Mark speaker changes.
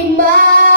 Speaker 1: My.